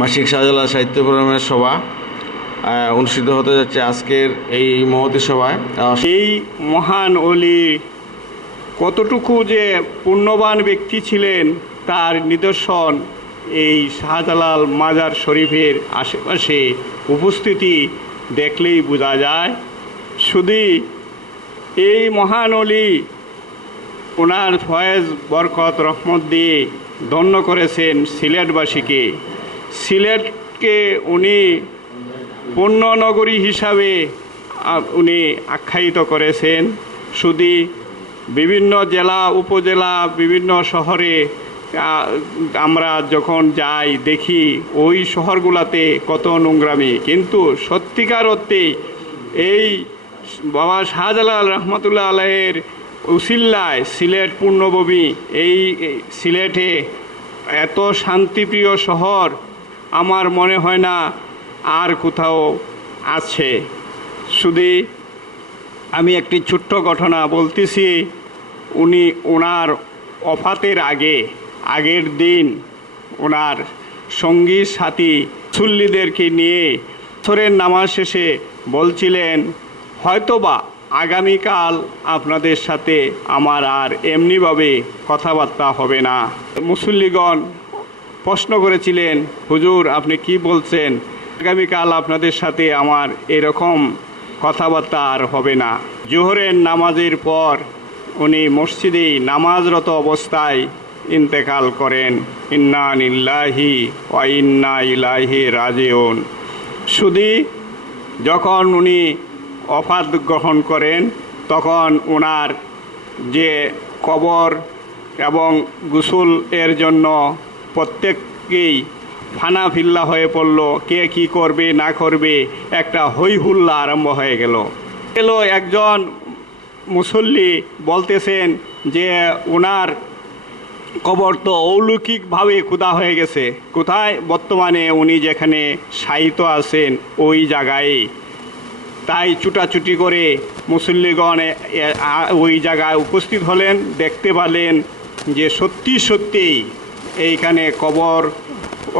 মাসিক শাহজালাল সাহিত্য ফোরামের সভা অনুষ্ঠিত হতে যাচ্ছে আজকের এই মহতী সভায়। এই মহান ওলি কতটুকু যে পুণ্যবান ব্যক্তি ছিলেন তার নিদর্শন এই শাহজালাল মাজার শরীফের আশেপাশে উপস্থিতি দেখলেই বোঝা যায়। শুধু এই মহান ওলি ওনার ফয়েজ বরকত রহমত দিয়ে ধন্য করেছেন সিলেটবাসীকে। সিলেটকে উনি পুণ্যনগরী হিসাবে উনি আখ্যায়িত করেছেন। শুধু বিভিন্ন জেলা উপজেলা বিভিন্ন শহরে আমরা যখন যাই দেখি ওই শহরগুলোতে কত নোংরামি, কিন্তু সত্যিকার অর্থে এই বাবা শাহজালাল রহমতুল্লাহ আলাইহির উসিল্লায় সিলেট পূর্ণভূমি, এই সিলেটে এত শান্তিপ্রিয় শহর আমার মনে হয় না আর কোথাও আছে। শুধু আমি একটি ছোট্ট ঘটনা বলতেছি। ওনার ওফাতের আগের দিন ওনার সঙ্গী সাথী সুল্লিদেরকে নিয়ে আসরের নামাজ শেষে বলছিলেন, হয়তোবা আগামীকাল আপনাদের সাথে আমার আর এমনিভাবে কথাবার্তা হবে না। মুসল্লিগণ প্রশ্ন করেছিলেন, হুজুর আপনি কি বলছেন? আগামীকাল আপনাদের সাথে আমার এরকম কথাবার্তা আর হবে না। জোহরের নামাজের পর উনি মসজিদে নামাজরত অবস্থায় ইন্তেকাল করেন। ইন্না লিল্লাহি ওয়া ইন্না ইলাইহি রাজিউন। শুধু যখন উনি ওফাত গ্রহণ করেন তখন ওনার যে কবর এবং গোসল এর জন্য প্রত্যেককেই ফানাফিল্লা হয়ে পড়ল, কে কি করবে না করবে একটা হই হুল্লা আরম্ভ হয়ে গেল। একজন মুসল্লি বলতেছেন যে ওনার কবর তো অলৌকিকভাবে খোদা হয়ে গেছে। কোথায়? বর্তমানে উনি যেখানে শায়িত আছেন ওই জায়গায়। তাই ছুটাছুটি করে মুসল্লিগণ ওই জায়গায় উপস্থিত হলেন, দেখতে পেলেন যে সত্যি এইখানে কবর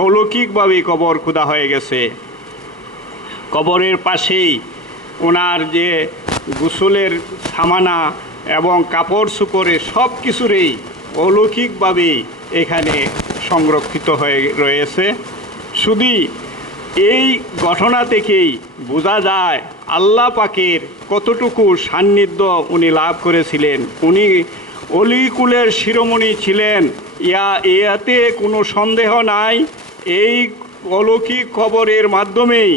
অলৌকিকভাবে কবর খোদা হয়ে গেছে। কবরের পাশেই ওনার যে গোসলের সামানা এবং কাপড় চোপড়ের সব কিছুরই অলৌকিকভাবে এখানে সংরক্ষিত হয়ে রয়েছে। শুধু এই ঘটনা থেকেই বোঝা যায় আল্লাহ পাকের কতটুকু সান্নিধ্য উনি লাভ করেছিলেন। উনি অলিকুলের শিরোমণি ছিলেন, ইয়াতে কোনো সন্দেহ নাই। এই অলৌকিক খবরের মাধ্যমেই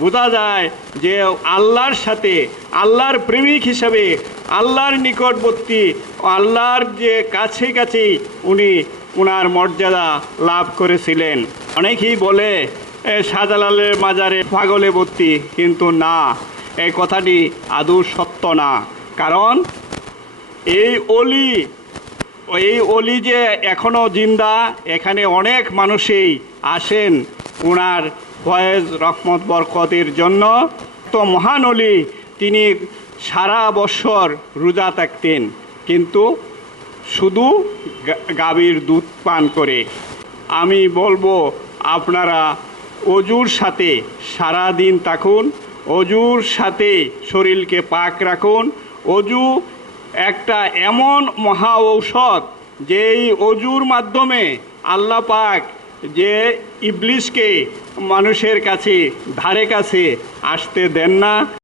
বোঝা যায় যে আল্লাহর সাথে, আল্লাহর প্রেমিক হিসাবে, আল্লাহর নিকটবর্তী, আল্লাহর যে কাছে উনি ওনার মর্যাদা লাভ করেছিলেন। অনেকেই বলে শাহজালালের মাজারে পাগলে ভর্তি, কিন্তু না, এই কথাটি আদৌ সত্য না। কারণ এই অলি যে এখনও জিন্দা, এখানে অনেক মানুষই আসেন ওনার ফয়েজ রহমত বরকতের জন্য। তো মহান অলি তিনি সারা বছর রোজা থাকতেন, কিন্তু শুধু গাভীর দুধ পান করে। আমি বলবো আপনারা অজুর সাথে সারা দিন থাকুন, অজুর সাথে শরীরকে পাক রাখুন। অজু একটা এমন মহা ঔষধ যেই অজুর মাধ্যমে আল্লাহ পাক যে ইবলিশকে মানুষের কাছে ধারে কাছে আসতে দেন না।